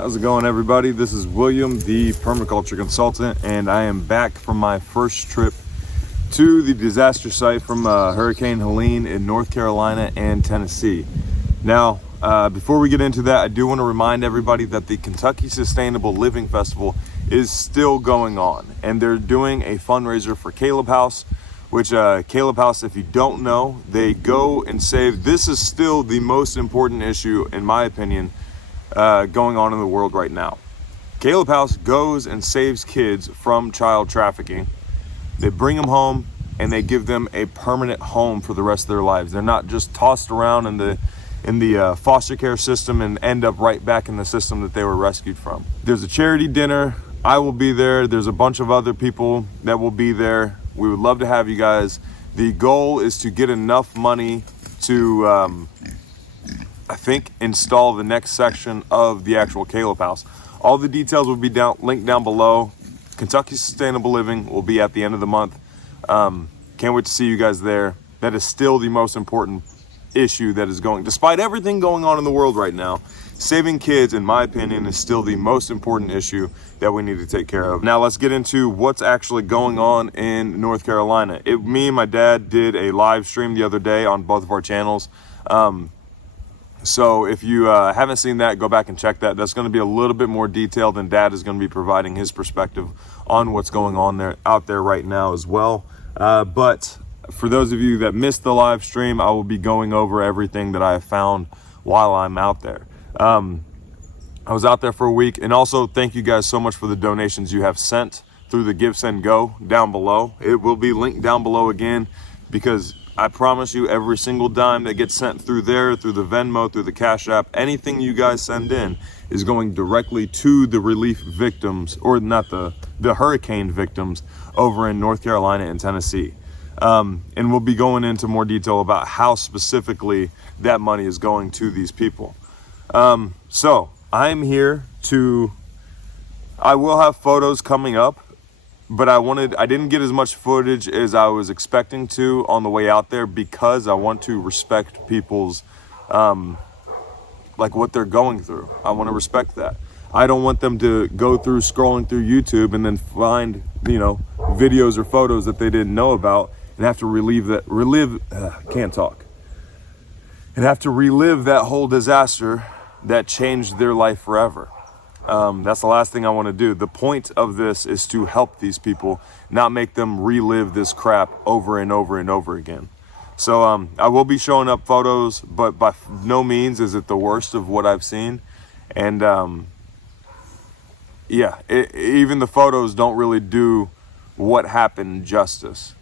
How's it going, everybody? This is William, the permaculture consultant, and I am back from my first trip to the disaster site from Hurricane Helene in North Carolina and Tennessee. Now, before we get into that, I do want to remind everybody that the Kentucky Sustainable Living Festival is still going on, and they're doing a fundraiser for Caleb House, which Caleb House, if you don't know, they go and save. This is still the most important issue, in my opinion, going on in the world right now. Caleb House goes and saves kids from child trafficking. They bring them home and they give them a permanent home for the rest of their lives. They're not just tossed around in the foster care system and end up right back in the system that they were rescued from. There's a charity dinner. I will be there. There's a bunch of other people that will be there. We would love to have you guys. The goal is to get enough money to I think install the next section of the actual Caleb House. All the details will be linked down below. Kentucky Sustainable Living will be at the end of the month. Can't wait to see you guys there. That is still the most important issue that is going, despite everything going on in the world right now, saving kids, in my opinion, is still the most important issue that we need to take care of. Now let's get into what's actually going on in North Carolina. Me and my dad did a live stream the other day on both of our channels. So if you haven't seen that, go back and check that. That's going to be a little bit more detailed, and Dad is going to be providing his perspective on what's going on out there right now as well. But for those of you that missed the live stream, I will be going over everything that I have found while I'm out there. I was out there for a week, and also thank you guys so much for the donations you have sent through the Give, Send, Go down below. It will be linked down below again, because I promise you, every single dime that gets sent through there, through the Venmo, through the Cashapp, anything you guys send in is going directly to the relief victims, or not the hurricane victims over in North Carolina and Tennessee. And we'll be going into more detail about how specifically that money is going to these people. So I'm here I will have photos coming up, but I didn't get as much footage as I was expecting to on the way out there, because I want to respect people's, like what they're going through. I want to respect that. I don't want them to go through scrolling through YouTube and then find, videos or photos that they didn't know about and have to relive that whole disaster that changed their life forever. That's the last thing I want to do. The point of this is to help these people, not make them relive this crap over and over and over again. So I will be showing up photos, but by no means is it the worst of what I've seen. And even the photos don't really do what happened justice.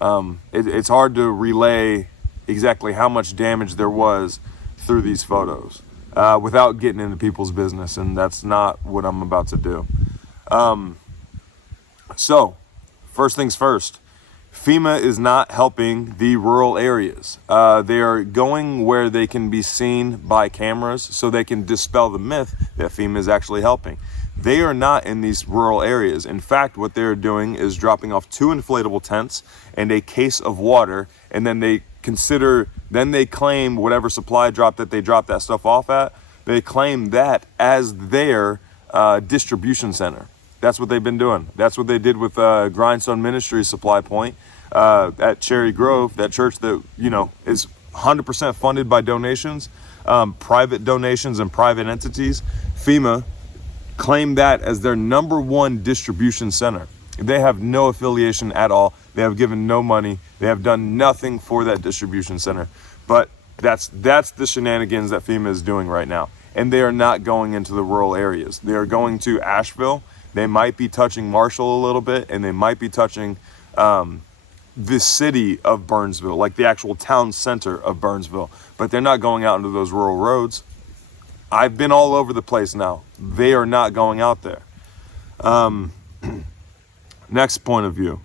It's hard to relay exactly how much damage there was through these photos. Without getting into people's business, and that's not what I'm about to do. So, first things first, FEMA is not helping the rural areas. They are going where they can be seen by cameras so they can dispel the myth that FEMA is actually helping. They are not in these rural areas. In fact, what they're doing is dropping off 2 inflatable tents and a case of water, and then they claim whatever supply drop that they drop that stuff off at, they claim that as their distribution center. That's what they've been doing. That's what they did with Grindstone Ministries supply point at Cherry Grove, that church that, is 100% funded by donations, private donations and private entities. FEMA claimed that as their _1 distribution center. They have no affiliation at all. They have given no money. They have done nothing for that distribution center. But that's the shenanigans that FEMA is doing right now. And they are not going into the rural areas. They are going to Asheville. They might be touching Marshall a little bit, and they might be touching the city of Burnsville, like the actual town center of Burnsville. But they're not going out into those rural roads. I've been all over the place now. They are not going out there. Next point of view.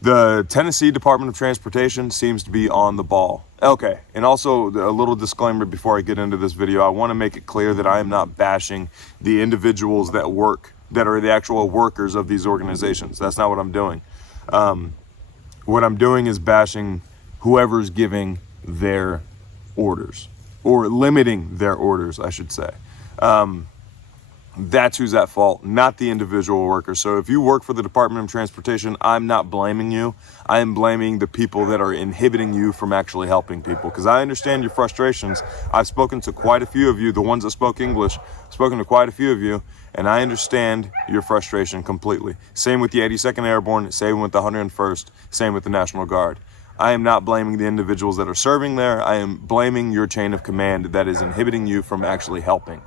The Tennessee Department of Transportation seems to be on the ball. Okay, and also a little disclaimer before I get into this video. I want to make it clear that I am not bashing the individuals that are the actual workers of these organizations. That's not what I'm doing. What I'm doing is bashing whoever's giving their orders, or limiting their orders, I should say. That's who's at fault, not the individual worker. So if you work for the Department of Transportation, I'm not blaming you. I am blaming the people that are inhibiting you from actually helping people, because I understand your frustrations. I've spoken to quite a few of you, the ones that spoke English, I've spoken to quite a few of you, and I understand your frustration completely. Same with the 82nd Airborne, same with the 101st, same with the National Guard. I am not blaming the individuals that are serving there. I am blaming your chain of command that is inhibiting you from actually helping.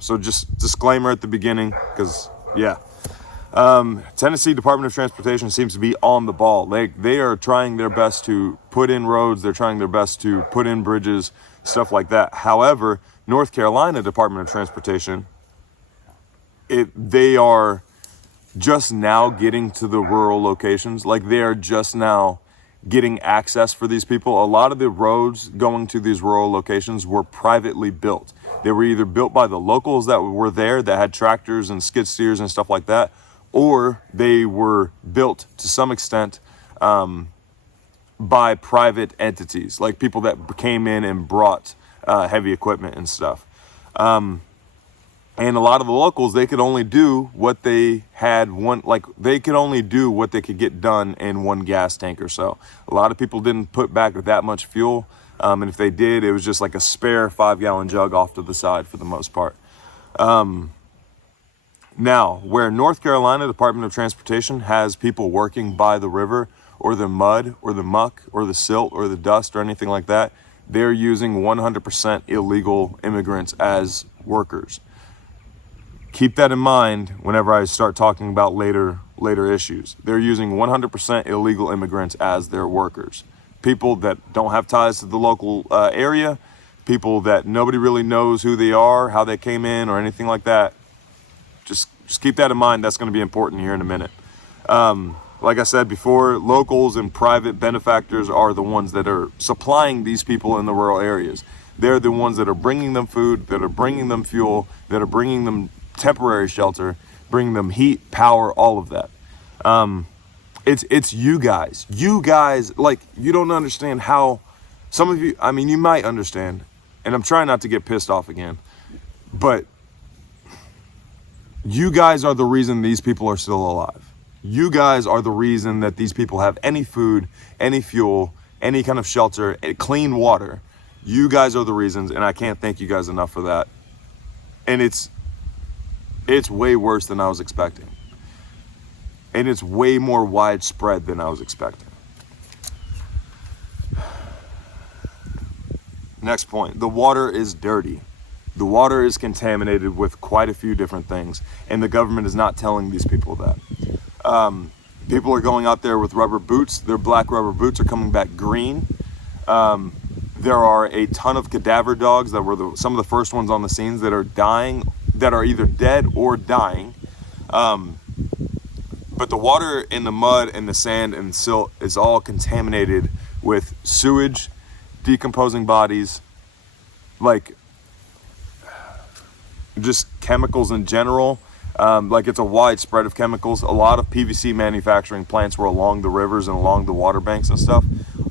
So just disclaimer at the beginning, because Tennessee Department of Transportation seems to be on the ball. They are trying their best to put in roads. They're trying their best to put in bridges, stuff like that. However, North Carolina Department of Transportation, they are just now getting to the rural locations. Like, they are just now getting access for these people. A lot of the roads going to these rural locations were privately built. They were either built by the locals that were there that had tractors and skid steers and stuff like that, or they were built to some extent by private entities, like people that came in and brought heavy equipment and stuff. And a lot of the locals, they could only do what they had they could only do what they could get done in one gas tank or so. A lot of people didn't put back that much fuel. And if they did, it was just like a spare 5-gallon jug off to the side for the most part. Now, where North Carolina Department of Transportation has people working by the river or the mud or the muck or the silt or the dust or anything like that, they're using 100% illegal immigrants as workers. Keep that in mind whenever I start talking about later issues. They're using 100% illegal immigrants as their workers. People that don't have ties to the local area, people that nobody really knows who they are, how they came in, or anything like that. Just keep that in mind. That's going to be important here in a minute. Like I said before, locals and private benefactors are the ones that are supplying these people in the rural areas. They're the ones that are bringing them food, that are bringing them fuel, that are bringing them temporary shelter, bringing them heat, power, all of that. It's you guys. You guys, like, you don't understand how, some of you, I mean, you might understand, and I'm trying not to get pissed off again, but you guys are the reason these people are still alive. You guys are the reason that these people have any food, any fuel, any kind of shelter, clean water. You guys are the reasons, and I can't thank you guys enough for that. And it's way worse than I was expecting. And it's way more widespread than I was expecting. Next point, the water is dirty. The water is contaminated with quite a few different things, and the government is not telling these people that. People are going out there with rubber boots. Their black rubber boots are coming back green. There are a ton of cadaver dogs that were some of the first ones on the scenes that are dying, that are either dead or dying. But the water and the mud and the sand and silt is all contaminated with sewage, decomposing bodies, like just chemicals in general. Like, it's a wide spread of chemicals. A lot of PVC manufacturing plants were along the rivers and along the water banks and stuff.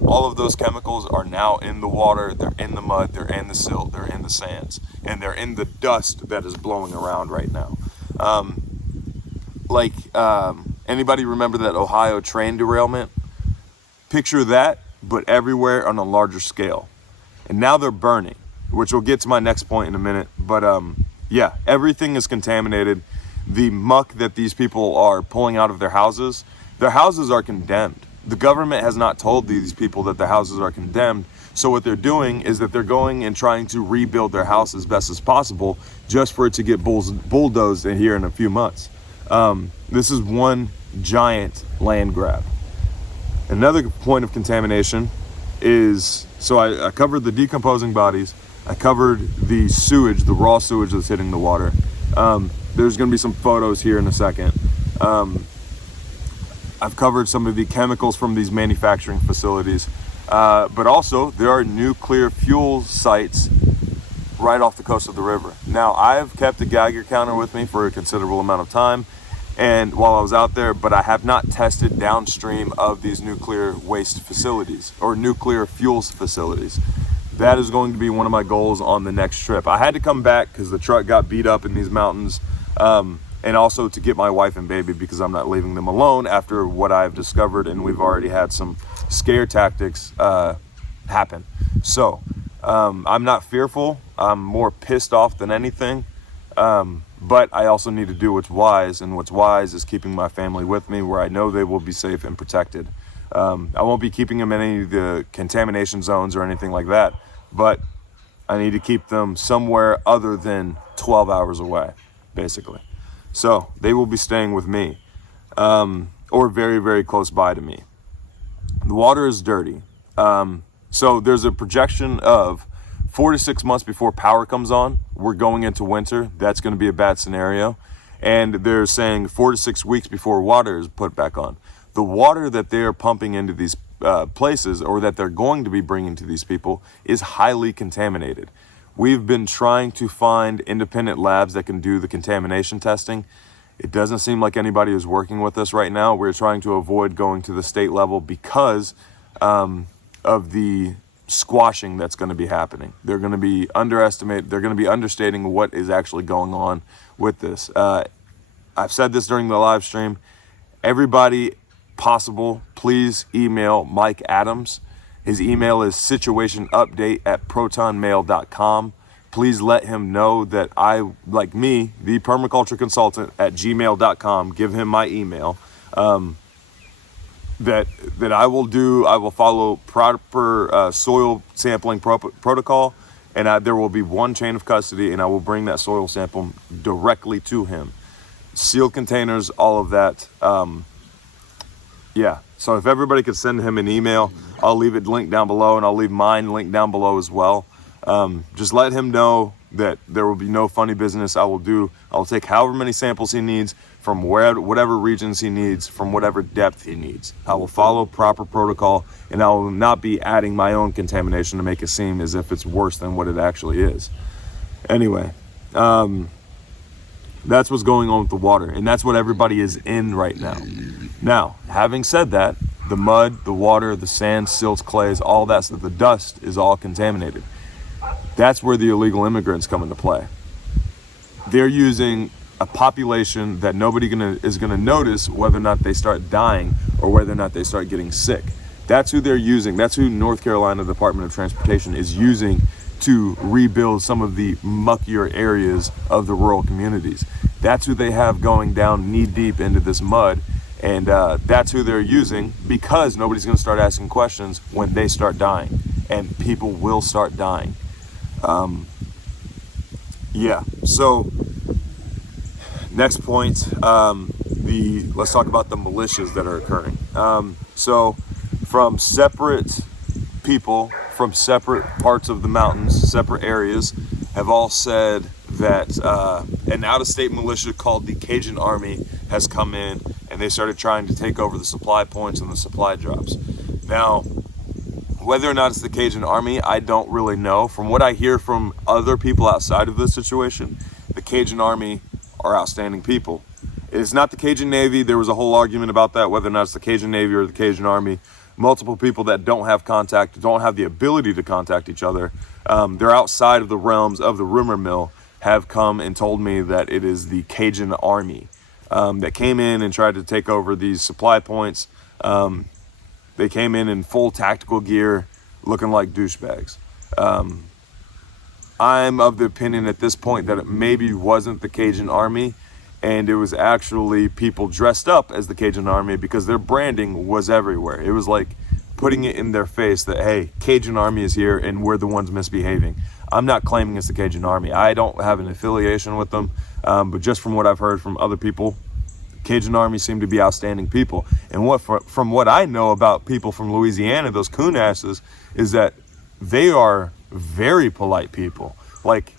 All of those chemicals are now in the water, they're in the mud, they're in the silt, they're in the sands, and they're in the dust that is blowing around right now. Anybody remember that Ohio train derailment? Picture that, but everywhere on a larger scale. And now they're burning, which will get to my next point in a minute. But yeah, everything is contaminated. The muck that these people are pulling out of their houses are condemned. The government has not told these people that their houses are condemned. So what they're doing is that they're going and trying to rebuild their house as best as possible, just for it to get bulldozed in here in a few months. This is one giant land grab. Another point of contamination is, so I covered the decomposing bodies. I covered the sewage, the raw sewage that's hitting the water. There's going to be some photos here in a second. I've covered some of the chemicals from these manufacturing facilities. But also, there are nuclear fuel sites right off the coast of the river. Now, I've kept a Geiger counter with me for a considerable amount of time, and while I was out there, but I have not tested downstream of these nuclear waste facilities or nuclear fuels facilities. that is going to be one of my goals on the next trip. I had to come back because the truck got beat up in these mountains, and also to get my wife and baby, because I'm not leaving them alone after what I've discovered, and we've already had some scare tactics happen. So I'm not fearful. I'm more pissed off than anything, but I also need to do what's wise, and what's wise is keeping my family with me where I know they will be safe and protected. I won't be keeping them in any of the contamination zones or anything like that, but I need to keep them somewhere other than 12 hours away, basically. So they will be staying with me, or very, very close by to me. The water is dirty. So there's a projection of 4 to 6 months before power comes on. We're going into winter. That's going to be a bad scenario. And they're saying 4 to 6 weeks before water is put back on. The water that they are pumping into these places, or that they're going to be bringing to these people, is highly contaminated. We've been trying to find independent labs that can do the contamination testing. It doesn't seem like anybody is working with us right now. We're trying to avoid going to the state level because of the squashing that's going to be happening. They're going to be they're going to be understating what is actually going on with this. I've said this during the live stream. Everybody possible, please email Mike Adams. His email is situationupdate@protonmail.com. Please let him know that I, like me, the Permaculture Consultant at gmail.com, give him my email. That I will follow proper soil sampling protocol, and there will be one chain of custody, and I will bring that soil sample directly to him. Sealed containers, all of that. Yeah, so if everybody could send him an email, I'll leave it linked down below, and I'll leave mine linked down below as well. Just let him know that there will be no funny business. I'll take however many samples he needs from whatever regions he needs, from whatever depth he needs. I will follow proper protocol, and I will not be adding my own contamination to make it seem as if it's worse than what it actually is. Anyway, that's what's going on with the water, and that's what everybody is in right now. Now, having said that, the mud, the water, the sand, silts, clays, all that stuff, the dust is all contaminated. That's where the illegal immigrants come into play. They're using a population that nobody is gonna notice whether or not they start dying or whether or not they start getting sick. That's who they're using. That's who North Carolina Department of Transportation is using to rebuild some of the muckier areas of the rural communities. That's who they have going down knee deep into this mud. And that's who they're using, because nobody's going to start asking questions when they start dying, and people will start dying. Yeah, so next point, let's talk about the militias that are occurring. So from separate people, from separate parts of the mountains, separate areas, have all said that an out-of-state militia called the Cajun Army has come in, and they started trying to take over the supply points and the supply drops. Now, whether or not it's the Cajun Army, I don't really know. From what I hear from other people outside of this situation, the Cajun Army are outstanding people. It is not the Cajun Navy. There was a whole argument about that, whether or not it's the Cajun Navy or the Cajun Army. Multiple people that don't have contact, don't have the ability to contact each other. They're outside of the realms of the rumor mill, have come and told me that it is the Cajun Army that came in and tried to take over these supply points. They came in full tactical gear, looking like douchebags. I'm of the opinion at this point that it maybe wasn't the Cajun Army, and it was actually people dressed up as the Cajun Army, because their branding was everywhere. It was like putting it in their face that, hey, Cajun Army is here and we're the ones misbehaving. I'm not claiming it's the Cajun Army. I don't have an affiliation with them, but just from what I've heard from other people, Cajun Army seem to be outstanding people. And from what I know about people from Louisiana, those coon asses, is that they are very polite people. Like,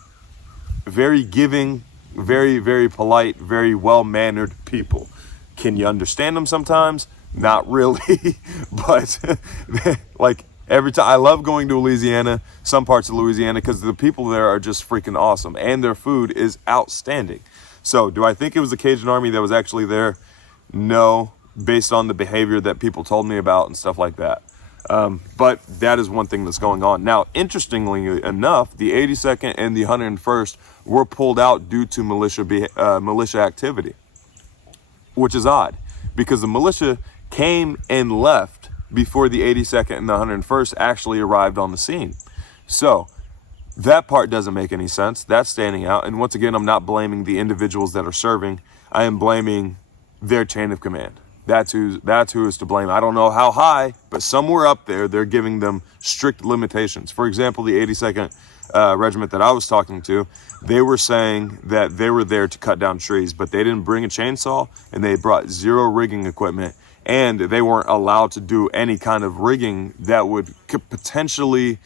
very giving, very, very polite, very well-mannered people. Can you understand them sometimes? Not really, but like every time, I love going to Louisiana, some parts of Louisiana, because the people there are just freaking awesome, and their food is outstanding. So do I think it was the Cajun Army that was actually there? No, based on the behavior that people told me about and stuff like that. But that is one thing that's going on. Now, interestingly enough, the 82nd and the 101st were pulled out due to militia activity, which is odd because the militia came and left before the 82nd and the 101st actually arrived on the scene. So that part doesn't make any sense. That's standing out. And once again, I'm not blaming the individuals that are serving. I am blaming their chain of command. That's who is to blame. I don't know how high, but somewhere up there, they're giving them strict limitations. For example, the 82nd regiment that I was talking to, they were saying that they were there to cut down trees, but they didn't bring a chainsaw and they brought zero rigging equipment, and they weren't allowed to do any kind of rigging that could potentially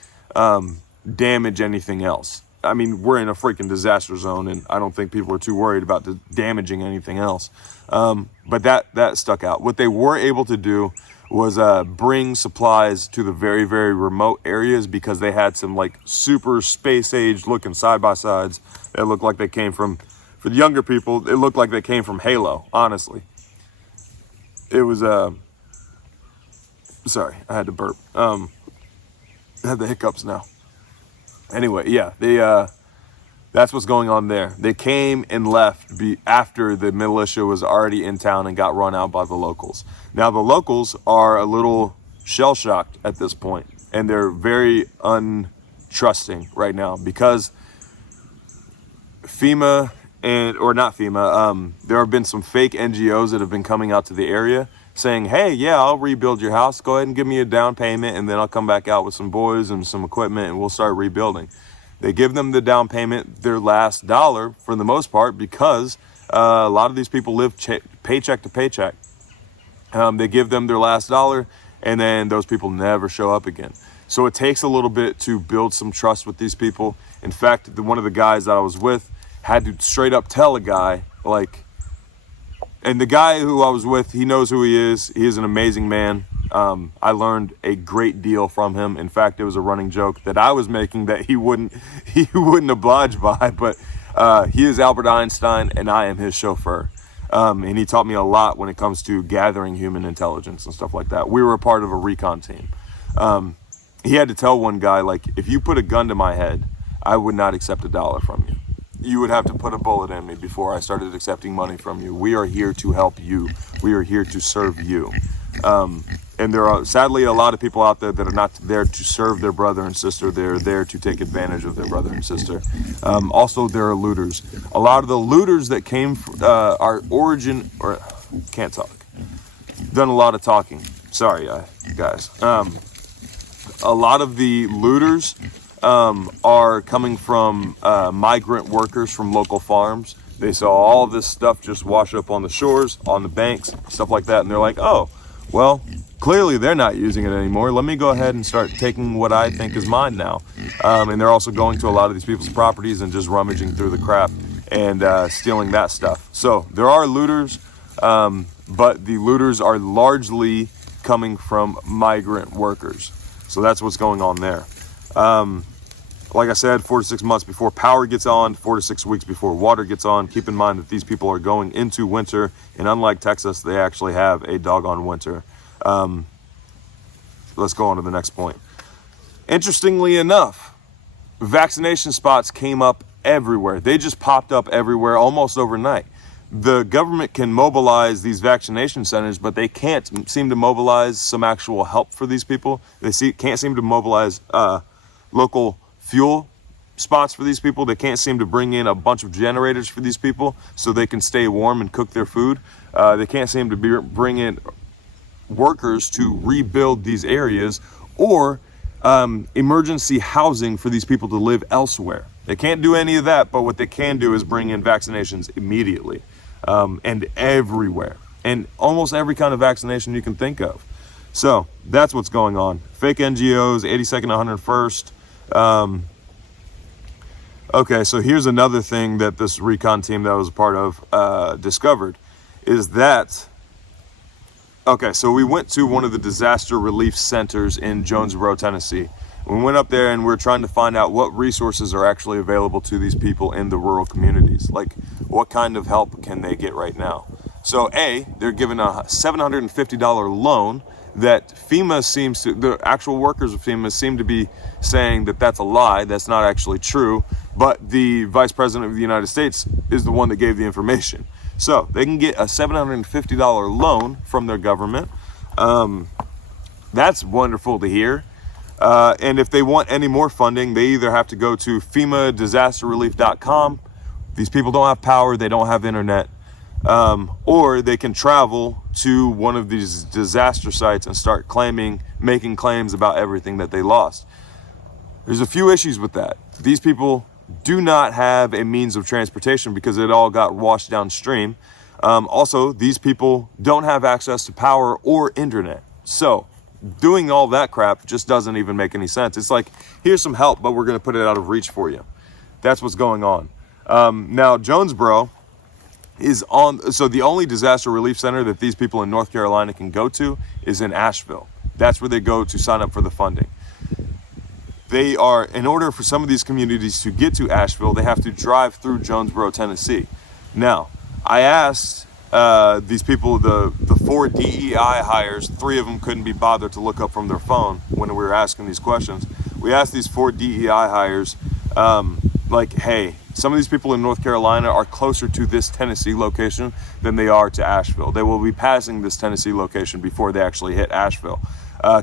damage anything else. I mean, we're in a freaking disaster zone, and I don't think people are too worried about damaging anything else. But that stuck out. What they were able to do was bring supplies to the very, very remote areas because they had some like super space age looking side-by-sides that looked like they came from, for the younger people, it looked like they came from Halo, honestly. It was, sorry, I had to burp. I have the hiccups now. Anyway, yeah, that's what's going on there. They came and left after the militia was already in town and got run out by the locals. Now, the locals are a little shell-shocked at this point, and they're very untrusting right now because FEMA, or not FEMA, there have been some fake NGOs that have been coming out to the area saying, hey, yeah, I'll rebuild your house. Go ahead and give me a down payment, and then I'll come back out with some boys and some equipment, and we'll start rebuilding. They give them the down payment, their last dollar, for the most part, because a lot of these people live paycheck to paycheck. They give them their last dollar, and then those people never show up again. So it takes a little bit to build some trust with these people. In fact, one of the guys that I was with had to straight up tell a guy, like, and the guy who I was with, he knows who he is. He is an amazing man. I learned a great deal from him. In fact, it was a running joke that I was making that he wouldn't oblige by, but he is Albert Einstein and I am his chauffeur. And he taught me a lot when it comes to gathering human intelligence and stuff like that. We were a part of a recon team. He had to tell one guy, like, if you put a gun to my head, I would not accept $1 from you. You would have to put a bullet in me before I started accepting money from you. We are here to help you. We are here to serve you. And there are sadly a lot of people out there that are not there to serve their brother and sister. They're there to take advantage of their brother and sister. Also, there are looters. A lot of the looters that came from our origin, or can't talk. Done a lot of talking. Sorry, guys. A lot of the looters are coming from migrant workers from local farms. They saw all this stuff just wash up on the shores, on the banks, stuff like that, and they're like, oh, well, clearly they're not using it anymore. Let me go ahead and start taking what I think is mine now. And they're also going to a lot of these people's properties and just rummaging through the crap and stealing that stuff. So there are looters, but the looters are largely coming from migrant workers. So that's what's going on there. Like I said, 4 to 6 months before power gets on, 4 to 6 weeks before water gets on. Keep in mind that these people are going into winter, and unlike Texas, they actually have a doggone winter. Let's go on to the next point. Interestingly enough, vaccination spots came up everywhere. They just popped up everywhere almost overnight. The government can mobilize these vaccination centers, but they can't seem to mobilize some actual help for these people. They can't seem to mobilize local fuel spots for these people. They can't seem to bring in a bunch of generators for these people so they can stay warm and cook their food. They can't seem to bring in workers to rebuild these areas or emergency housing for these people to live elsewhere. They can't do any of that, but what they can do is bring in vaccinations immediately and everywhere, and almost every kind of vaccination you can think of. So that's what's going on. Fake NGOs, 82nd, 101st. Okay, so here's another thing that this recon team that I was a part of discovered is that, okay, so we went to one of the disaster relief centers in Jonesboro, Tennessee. We went up there and we're trying to find out what resources are actually available to these people in the rural communities. Like, what kind of help can they get right now? So they're given a $750 loan that the actual workers of FEMA seem to be saying that that's a lie, that's not actually true, but the Vice President of the United States is the one that gave the information. So they can get a $750 loan from their government. That's wonderful to hear. And if they want any more funding, they either have to go to FEMAdisasterrelief.com. These people don't have power, they don't have internet. Or they can travel to one of these disaster sites and start making claims about everything that they lost. There's a few issues with that. These people do not have a means of transportation because it all got washed downstream. Also, these people don't have access to power or internet. So doing all that crap just doesn't even make any sense. It's like, here's some help, but we're going to put it out of reach for you. That's what's going on. Now, Jonesboro is so the only disaster relief center that these people in North Carolina can go to is in Asheville. That's where they go to sign up for the funding. In order for some of these communities to get to Asheville, they have to drive through Jonesboro, Tennessee. Now, I asked these people, the 4 DEI hires, 3 of them couldn't be bothered to look up from their phone when we were asking these questions. We asked these 4 DEI hires, hey, some of these people in North Carolina are closer to this Tennessee location than they are to Asheville. They will be passing this Tennessee location before they actually hit Asheville.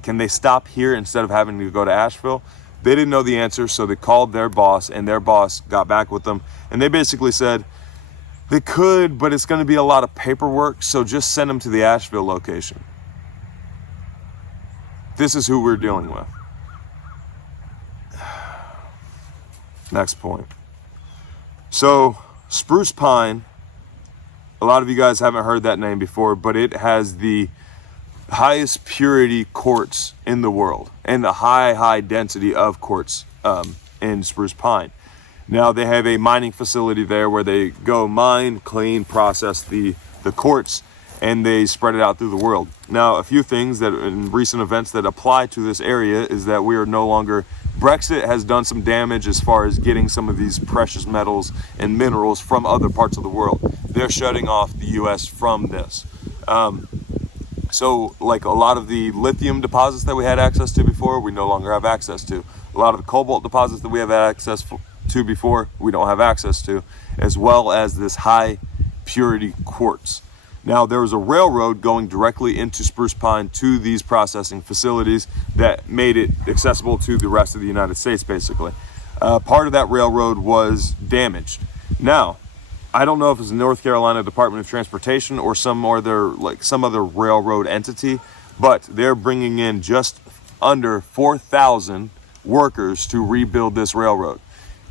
Can they stop here instead of having to go to Asheville? They didn't know the answer, so they called their boss, and their boss got back with them. And they basically said, they could, but it's going to be a lot of paperwork, so just send them to the Asheville location. This is who we're dealing with. Next point. So, spruce pine, a lot of you guys haven't heard that name before, but it has the highest purity quartz in the world and the high density of quartz in spruce pine. Now they have a mining facility there where they go mine, clean, process the quartz, and they spread it out through the world. Now, a few things that in recent events that apply to this area is that we are no longer, Brexit has done some damage as far as getting some of these precious metals and minerals from other parts of the world. They're shutting off the US from this. So like a lot of the lithium deposits that we had access to before, we no longer have access to. A lot of the cobalt deposits that we have access to before, we don't have access to, as well as this high purity quartz. Now, there was a railroad going directly into spruce pine to these processing facilities that made it accessible to the rest of the United States, basically. Part of that railroad was damaged. Now, I don't know if it's the North Carolina Department of Transportation or some other railroad entity, but they're bringing in just under 4,000 workers to rebuild this railroad.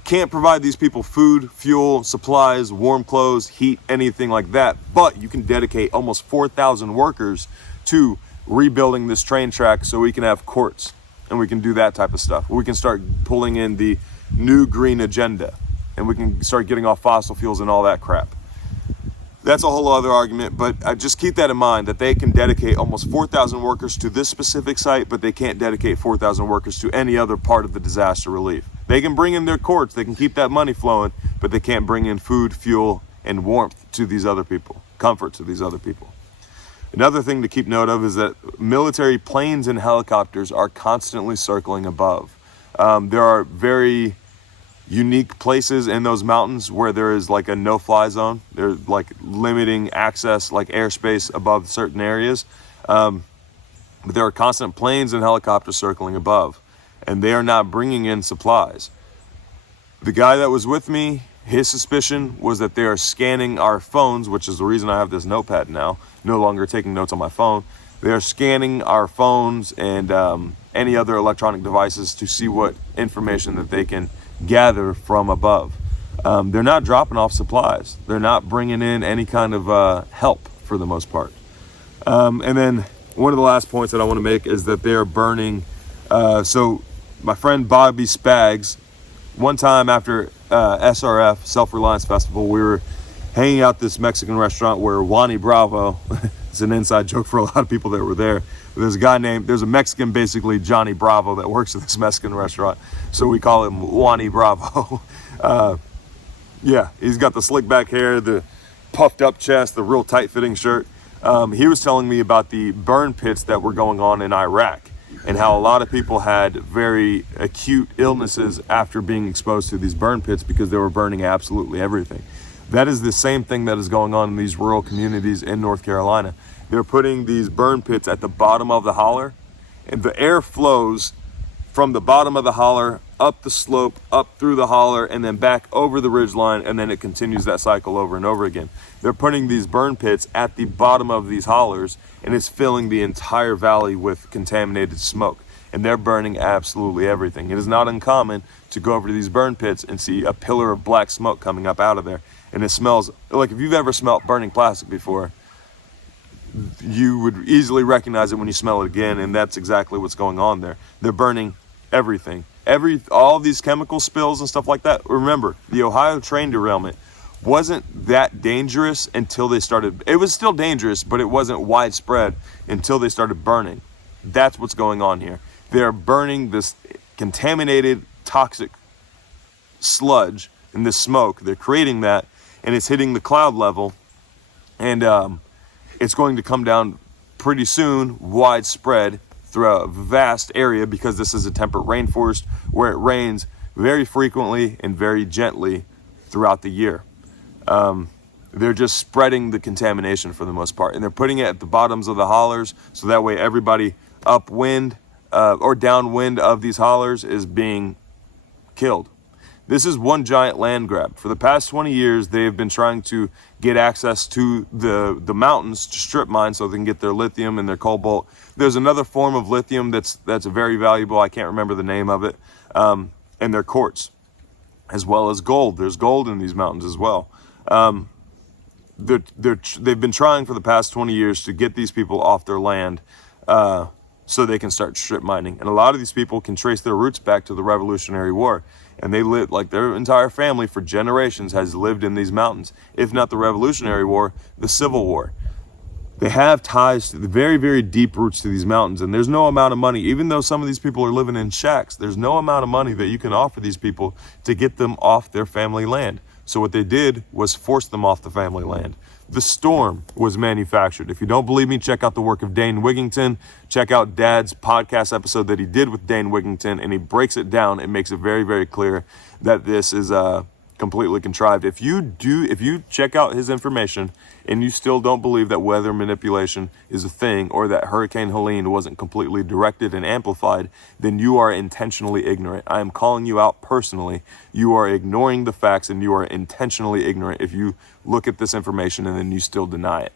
Can't provide these people food, fuel, supplies, warm clothes, heat, anything like that, but you can dedicate almost 4,000 workers to rebuilding this train track so we can have quartz and we can do that type of stuff. We can start pulling in the new green agenda and we can start getting off fossil fuels and all that crap. That's a whole other argument, but just keep that in mind that they can dedicate almost 4,000 workers to this specific site, but they can't dedicate 4,000 workers to any other part of the disaster relief. They can bring in their quartz, they can keep that money flowing, but they can't bring in food, fuel, and warmth to these other people, comfort to these other people. Another thing to keep note of is that military planes and helicopters are constantly circling above. There are very unique places in those mountains where there is like a no-fly zone. They're like limiting access, like airspace above certain areas. But there are constant planes and helicopters circling above, and they are not bringing in supplies. The guy that was with me, his suspicion was that they are scanning our phones, which is the reason I have this notepad now, no longer taking notes on my phone. They are scanning our phones and any other electronic devices to see what information that they can gather from above. They're not dropping off supplies. They're not bringing in any kind of help for the most part. And then one of the last points that I want to make is that they're burning. So my friend Bobby Spags, one time after SRF, Self-Reliance Festival, we were hanging out at this Mexican restaurant where Juani Bravo, it's an inside joke for a lot of people that were there. There's a Mexican, basically Johnny Bravo, that works at this Mexican restaurant. So we call him Juani Bravo. Yeah, he's got the slick back hair, the puffed up chest, the real tight fitting shirt. He was telling me about the burn pits that were going on in Iraq and how a lot of people had very acute illnesses after being exposed to these burn pits because they were burning absolutely everything. That is the same thing that is going on in these rural communities in North Carolina. They're putting these burn pits at the bottom of the holler, and the air flows from the bottom of the holler up the slope, up through the holler, and then back over the ridgeline, and then it continues that cycle over and over again. They're putting these burn pits at the bottom of these hollers, and it's filling the entire valley with contaminated smoke, and they're burning absolutely everything. It is not uncommon to go over to these burn pits and see a pillar of black smoke coming up out of there, and it smells like, if you've ever smelled burning plastic before, you would easily recognize it when you smell it again, and that's exactly what's going on there. They're burning everything. All these chemical spills and stuff like that. Remember, the Ohio train derailment wasn't that dangerous until they started. It was still dangerous, but it wasn't widespread until they started burning. That's what's going on here. They're burning this contaminated, toxic sludge and this smoke. They're creating that, and it's hitting the cloud level, and it's going to come down pretty soon, widespread through a vast area, because this is a temperate rainforest where it rains very frequently and very gently throughout the year. They're just spreading the contamination for the most part, and they're putting it at the bottoms of the hollers, so that way everybody upwind or downwind of these hollers is being killed. This is one giant land grab. For the past 20 years, they've been trying to get access to the mountains to strip mine so they can get their lithium and their cobalt. There's another form of lithium that's very valuable. I can't remember the name of it. And their quartz, as well as gold. There's gold in these mountains as well. They've been trying for the past 20 years to get these people off their land so they can start strip mining. And a lot of these people can trace their roots back to the Revolutionary War. And they lived, like their entire family for generations has lived in these mountains. If not the Revolutionary War, the Civil War. They have ties to the very, very deep roots to these mountains. And there's no amount of money, even though some of these people are living in shacks, there's no amount of money that you can offer these people to get them off their family land. So what they did was force them off the family land. The storm was manufactured. If you don't believe me, check out the work of Dane Wigington. Check out Dad's podcast episode that he did with Dane Wigington, and he breaks it down and makes it very, very clear that this is completely contrived. If you check out his information and you still don't believe that weather manipulation is a thing, or that Hurricane Helene wasn't completely directed and amplified, then you are intentionally ignorant. I am calling you out personally. You are ignoring the facts, and you are intentionally ignorant if you look at this information and then you still deny it.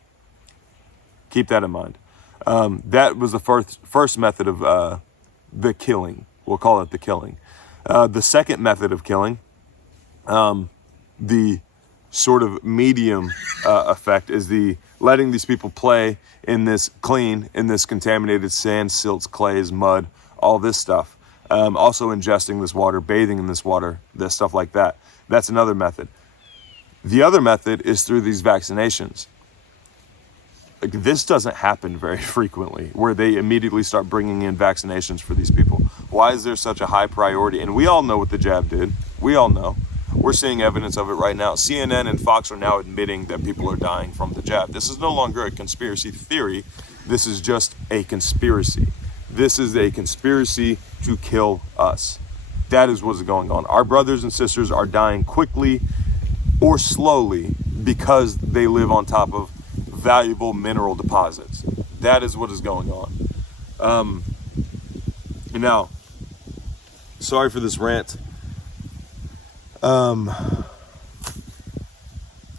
Keep that in mind. That was the first method of the killing. We'll call it the killing. The second method of killing, the sort of medium effect, is the letting these people play in this contaminated sand, silts, clays, mud, all this stuff. Also ingesting this water, bathing in this water, this stuff like that. That's another method. The other method is through these vaccinations. Like, this doesn't happen very frequently, where they immediately start bringing in vaccinations for these people. Why is there such a high priority? And we all know what the jab did. We all know. We're seeing evidence of it right now. CNN and Fox are now admitting that people are dying from the jab. This is no longer a conspiracy theory. This is just a conspiracy. This is a conspiracy to kill us. That is what's going on. Our brothers and sisters are dying quickly or slowly because they live on top of valuable mineral deposits. That is what is going on. Now, sorry for this rant.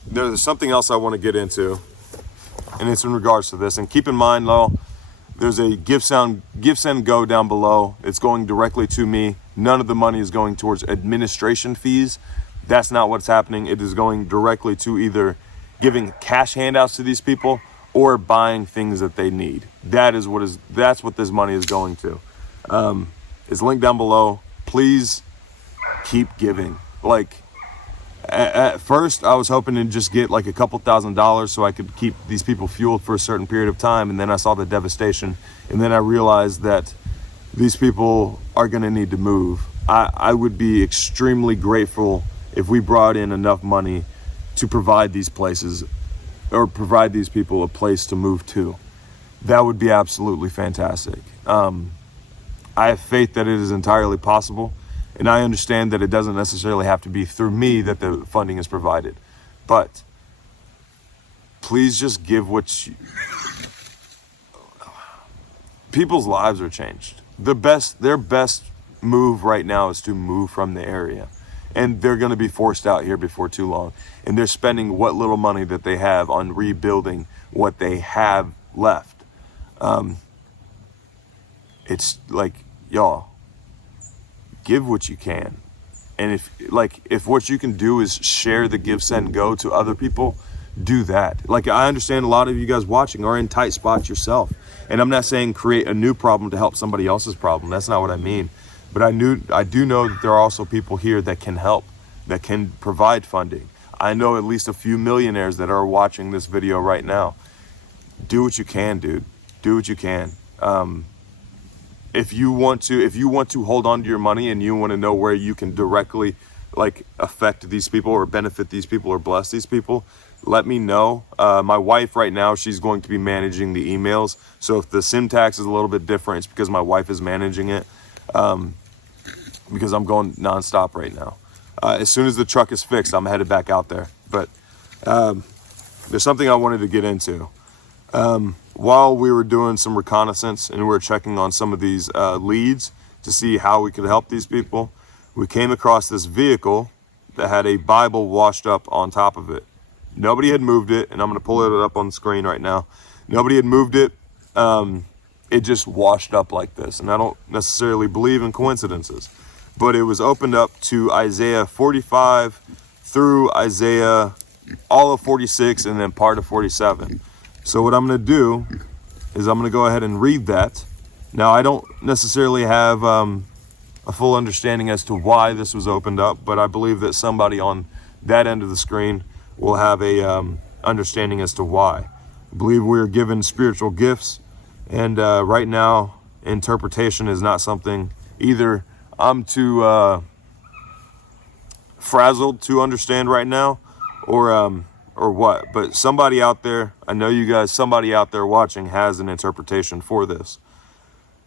There's something else I want to get into, and it's in regards to this. And keep in mind, though, there's a give, send, go down below. It's going directly to me. None of the money is going towards administration fees. That's not what's happening. It is going directly to either giving cash handouts to these people or buying things that they need. That's what this money is going to. It's linked down below. Please keep giving. Like, at first I was hoping to just get like a couple $1,000s so I could keep these people fueled for a certain period of time, and then I saw the devastation, and then I realized that these people are going to need to move. I would be extremely grateful if we brought in enough money to provide these places or provide these people a place to move to. That would be absolutely fantastic. I have faith that it is entirely possible, and I understand that it doesn't necessarily have to be through me that the funding is provided. But please just give people's lives are changed. Their best move right now is to move from the area. And they're going to be forced out here before too long. And they're spending what little money that they have on rebuilding what they have left. It's like, y'all, give what you can. And if what you can do is share the Give, Send, Go to other people, do that. Like, I understand a lot of you guys watching are in tight spots yourself. And I'm not saying create a new problem to help somebody else's problem. That's not what I mean. But I do know that there are also people here that can help, that can provide funding. I know at least a few millionaires that are watching this video right now. Do what you can, dude. Do what you can. If you want to hold on to your money and you want to know where you can directly affect these people or benefit these people or bless these people, let me know. My wife right now, she's going to be managing the emails. So if the syntax is a little bit different, it's because my wife is managing it. Because I'm going nonstop right now. As soon as the truck is fixed, I'm headed back out there. But there's something I wanted to get into. While we were doing some reconnaissance and we were checking on some of these leads to see how we could help these people, we came across this vehicle that had a Bible washed up on top of it. Nobody had moved it, and I'm going to pull it up on the screen right now. Nobody had moved it. It just washed up like this, and I don't necessarily believe in coincidences, but it was opened up to Isaiah 45 through Isaiah, all of 46, and then part of 47. So what I'm going to do is I'm going to go ahead and read that. Now, I don't necessarily have a full understanding as to why this was opened up, but I believe that somebody on that end of the screen will have a understanding as to why. I believe we are given spiritual gifts, and right now, interpretation is not something either I'm too frazzled to understand right now, or what. But somebody out there, I know you guys, somebody out there watching has an interpretation for this.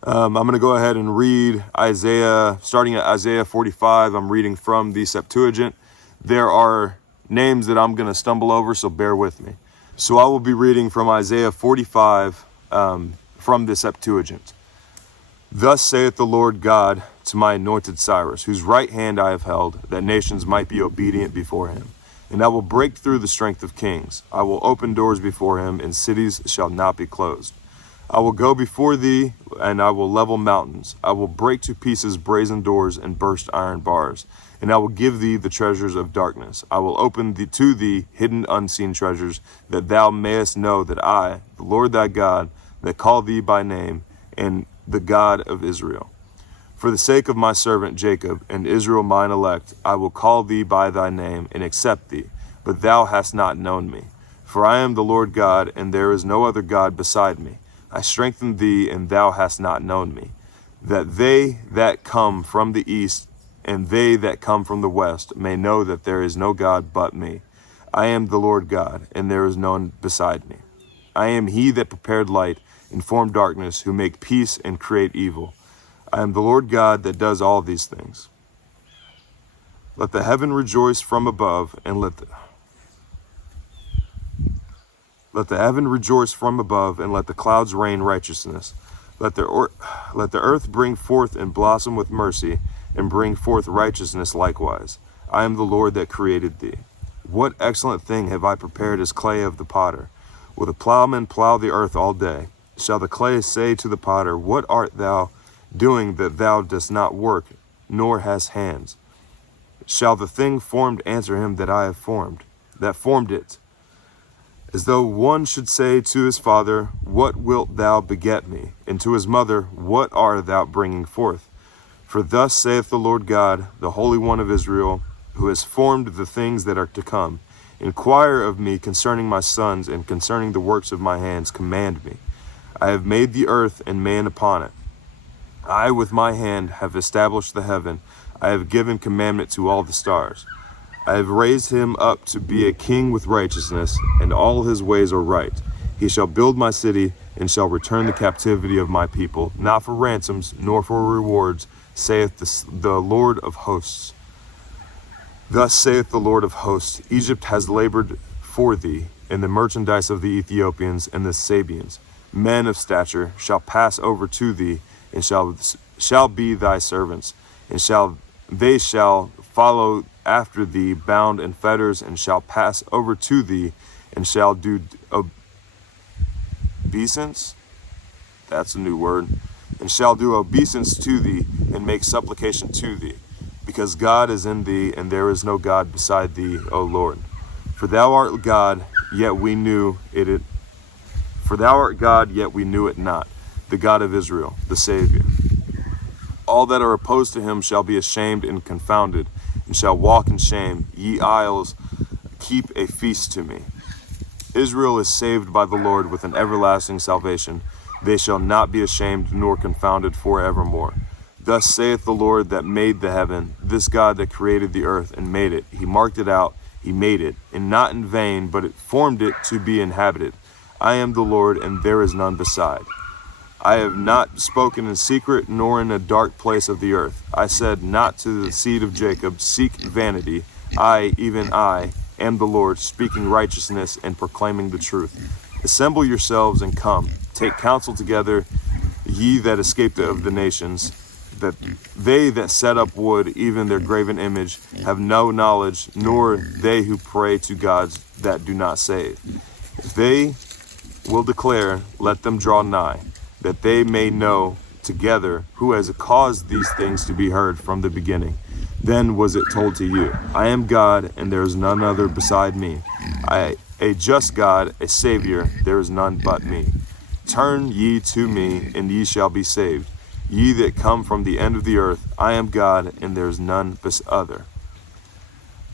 I'm going to go ahead and read Isaiah, starting at Isaiah 45. I'm reading from the Septuagint. There are names that I'm going to stumble over, so bear with me. So I will be reading from Isaiah 45 from the Septuagint. Thus saith the Lord God to my anointed Cyrus, whose right hand I have held, that nations might be obedient before him. And I will break through the strength of kings. I will open doors before him, and cities shall not be closed. I will go before thee, and I will level mountains. I will break to pieces brazen doors and burst iron bars. And I will give thee the treasures of darkness. I will open to thee hidden unseen treasures, that thou mayest know that I, the Lord thy God, that call thee by name, and the God of Israel. For the sake of my servant Jacob, and Israel mine elect, I will call thee by thy name, and accept thee, but thou hast not known me. For I am the Lord God, and there is no other God beside me. I strengthen thee, and thou hast not known me. That they that come from the east, and they that come from the west, may know that there is no God but me. I am the Lord God, and there is none beside me. I am he that prepared light, and formed darkness, who make peace and create evil. I am the Lord God that does all these things. Let the heaven rejoice from above, and let the heaven rejoice from above, and let the clouds rain righteousness. Let the earth bring forth and blossom with mercy, and bring forth righteousness likewise. I am the Lord that created thee. What excellent thing have I prepared as clay of the potter? Will the plowman plow the earth all day? Shall the clay say to the potter, what art thou doing that thou dost not work, nor hast hands? Shall the thing formed answer him that I have formed, that formed it? As though one should say to his father, what wilt thou beget me? And to his mother, what art thou bringing forth? For thus saith the Lord God, the Holy One of Israel, who has formed the things that are to come. Inquire of me concerning my sons, and concerning the works of my hands command me. I have made the earth and man upon it. I with my hand have established the heaven. I have given commandment to all the stars. I have raised him up to be a king with righteousness, and all his ways are right. He shall build my city, and shall return the captivity of my people, not for ransoms, nor for rewards, saith the Lord of hosts. Thus saith the Lord of hosts, Egypt has labored for thee, and the merchandise of the Ethiopians and the Sabians, men of stature, shall pass over to thee, and shall be thy servants, and they shall follow after thee, bound in fetters, and shall pass over to thee, and shall do obeisance. That's a new word. And shall do obeisance to thee, and make supplication to thee, because God is in thee, and there is no God beside thee, O Lord. For thou art God, yet we knew it. For thou art God, yet we knew it not, the God of Israel, the Savior. All that are opposed to him shall be ashamed and confounded, and shall walk in shame. Ye isles, keep a feast to me. Israel is saved by the Lord with an everlasting salvation. They shall not be ashamed nor confounded forevermore. Thus saith the Lord that made the heaven, this God that created the earth and made it. He marked it out, he made it, and not in vain, but it formed it to be inhabited. I am the Lord, and there is none beside. I have not spoken in secret, nor in a dark place of the earth. I said not to the seed of Jacob, seek vanity. I, even I, am the Lord, speaking righteousness and proclaiming the truth. Assemble yourselves and come. Take counsel together, ye that escaped of the nations, that they that set up wood, even their graven image, have no knowledge, nor they who pray to gods that do not save. If they will declare, let them draw nigh, that they may know together who has caused these things to be heard from the beginning. Then was it told to you, I am God, and there is none other beside me. A just God, a Savior, there is none but me. Turn ye to me, and ye shall be saved. Ye that come from the end of the earth, I am God, and there is none other.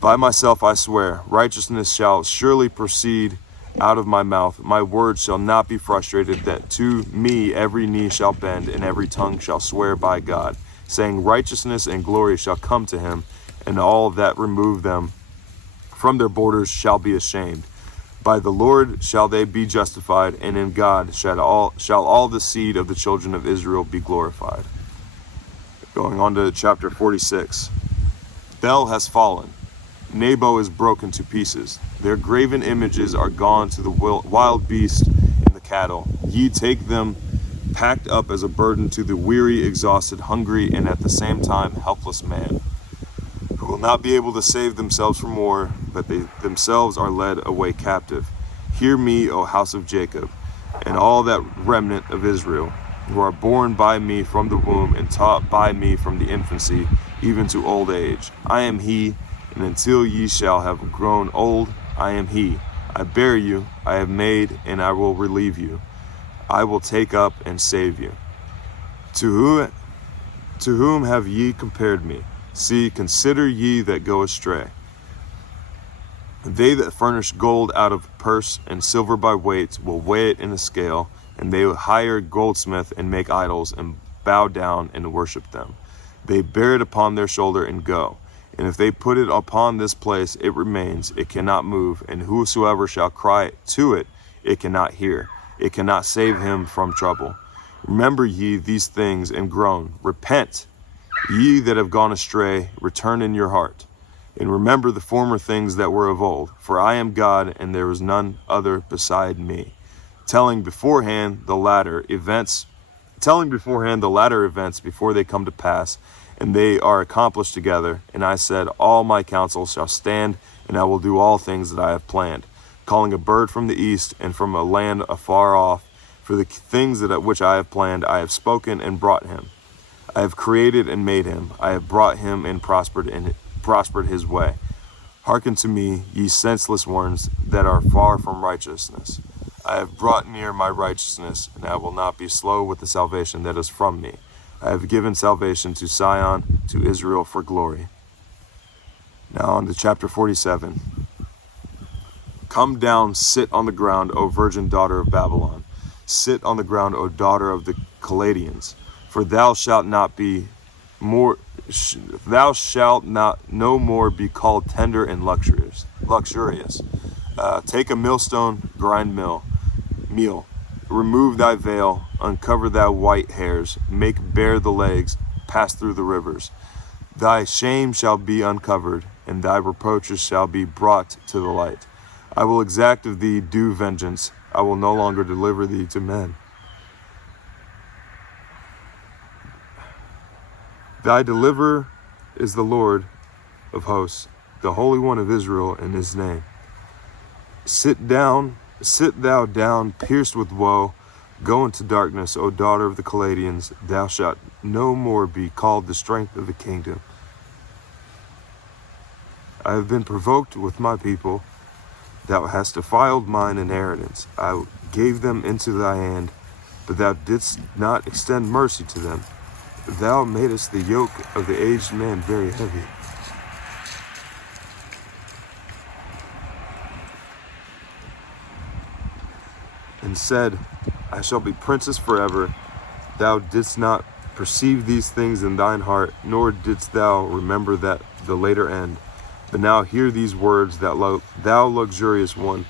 By myself I swear, righteousness shall surely proceed out of my mouth. My word shall not be frustrated, that to me every knee shall bend, and every tongue shall swear by God, saying, righteousness and glory shall come to him, and all that remove them from their borders shall be ashamed. By the Lord shall they be justified, and in God shall all the seed of the children of Israel be glorified. Going on to chapter 46. Bel has fallen. Nebo is broken to pieces. Their graven images are gone to the wild beast and the cattle. Ye take them packed up as a burden to the weary, exhausted, hungry, and at the same time helpless man, who will not be able to save themselves from war, but they themselves are led away captive. Hear me, O house of Jacob, and all that remnant of Israel, who are born by me from the womb and taught by me from the infancy, even to old age. I am he, and until ye shall have grown old, I am he. I bear you, I have made, and I will relieve you. I will take up and save you. To whom have ye compared me? See, consider ye that go astray. They that furnish gold out of purse and silver by weight will weigh it in a scale, and they will hire a goldsmith and make idols and bow down and worship them. They bear it upon their shoulder and go. And if they put it upon this place, it remains, it cannot move, and whosoever shall cry to it, it cannot hear. It cannot save him from trouble. Remember ye these things and groan. Repent, ye that have gone astray, return in your heart. And remember the former things that were of old. For I am God, and there is none other beside me. Telling beforehand the latter events before they come to pass, and they are accomplished together. And I said, all my counsel shall stand, and I will do all things that I have planned, calling a bird from the east and from a land afar off. For the things which I have planned, I have spoken and brought him. I have created and made him. I have brought him and prospered his way. Hearken to me, ye senseless ones that are far from righteousness. I have brought near my righteousness, and I will not be slow with the salvation that is from me. I have given salvation to Sion, to Israel for glory. Now on to chapter 47. Come down, sit on the ground, O virgin daughter of Babylon. Sit on the ground, O daughter of the Chaldeans. For thou shalt not be thou shalt not no more be called tender and luxurious. Take a millstone, grind meal. Remove thy veil, uncover thy white hairs, make bare the legs, pass through the rivers. Thy shame shall be uncovered, and thy reproaches shall be brought to the light. I will exact of thee due vengeance. I will no longer deliver thee to men. Thy deliverer is the Lord of hosts, the Holy One of Israel in his name. Sit thou down, pierced with woe. Go into darkness, O daughter of the Chaldeans. Thou shalt no more be called the strength of the kingdom. I have been provoked with my people. Thou hast defiled mine inheritance. I gave them into thy hand, but thou didst not extend mercy to them. Thou madest the yoke of the aged man very heavy. And said, I shall be princess forever. Thou didst not perceive these things in thine heart, nor didst thou remember that the later end. But now hear these words, that thou luxurious one,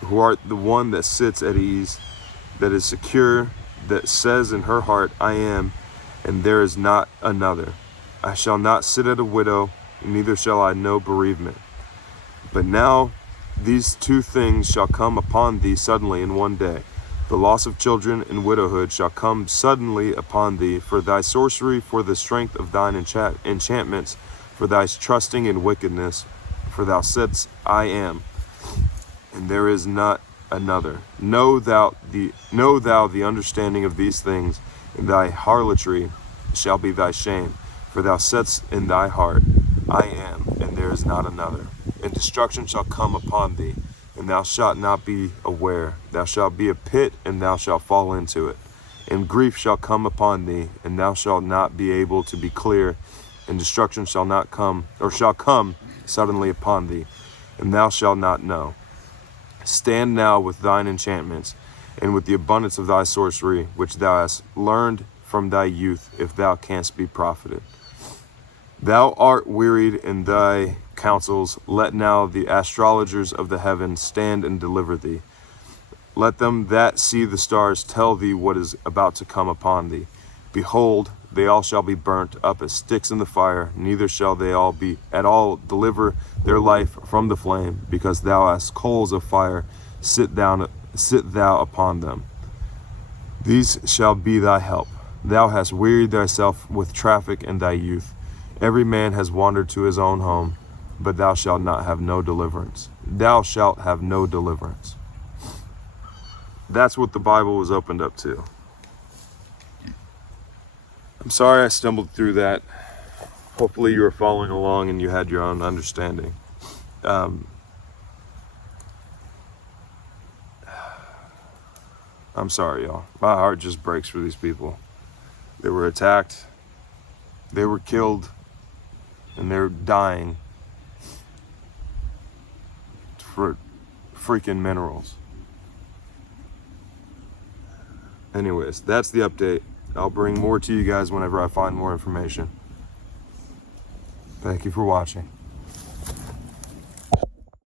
who art the one that sits at ease, that is secure, that says in her heart, I am, and there is not another. I shall not sit at a widow, neither shall I know bereavement. But now these two things shall come upon thee suddenly in one day. The loss of children and widowhood shall come suddenly upon thee, for thy sorcery, for the strength of thine enchantments, for thy trusting in wickedness, for thou saidst, I am, and there is not another. Know thou the understanding of these things, and thy harlotry shall be thy shame, for thou saidst in thy heart, I am, and there is not another. And destruction shall come upon thee, and thou shalt not be aware. Thou shalt be a pit, and thou shalt fall into it. And grief shall come upon thee, and thou shalt not be able to be clear. And destruction shall come suddenly upon thee, and thou shalt not know. Stand now with thine enchantments, and with the abundance of thy sorcery, which thou hast learned from thy youth, if thou canst be profited. Thou art wearied in thy counsels. Let now the astrologers of the heaven stand and deliver thee. Let them that see the stars tell thee what is about to come upon thee. Behold, they all shall be burnt up as sticks in the fire, neither shall they all be at all deliver their life from the flame, because thou hast coals of fire, sit thou upon them. These shall be thy help. Thou hast wearied thyself with traffic in thy youth. Every man has wandered to his own home, but thou shalt not have no deliverance. Thou shalt have no deliverance. That's what the Bible was opened up to. I'm sorry I stumbled through that. Hopefully you were following along and you had your own understanding. I'm sorry, y'all. My heart just breaks for these people. They were attacked, they were killed, and they're dying for freaking minerals. Anyways, that's the update. I'll bring more to you guys whenever I find more information. Thank you for watching.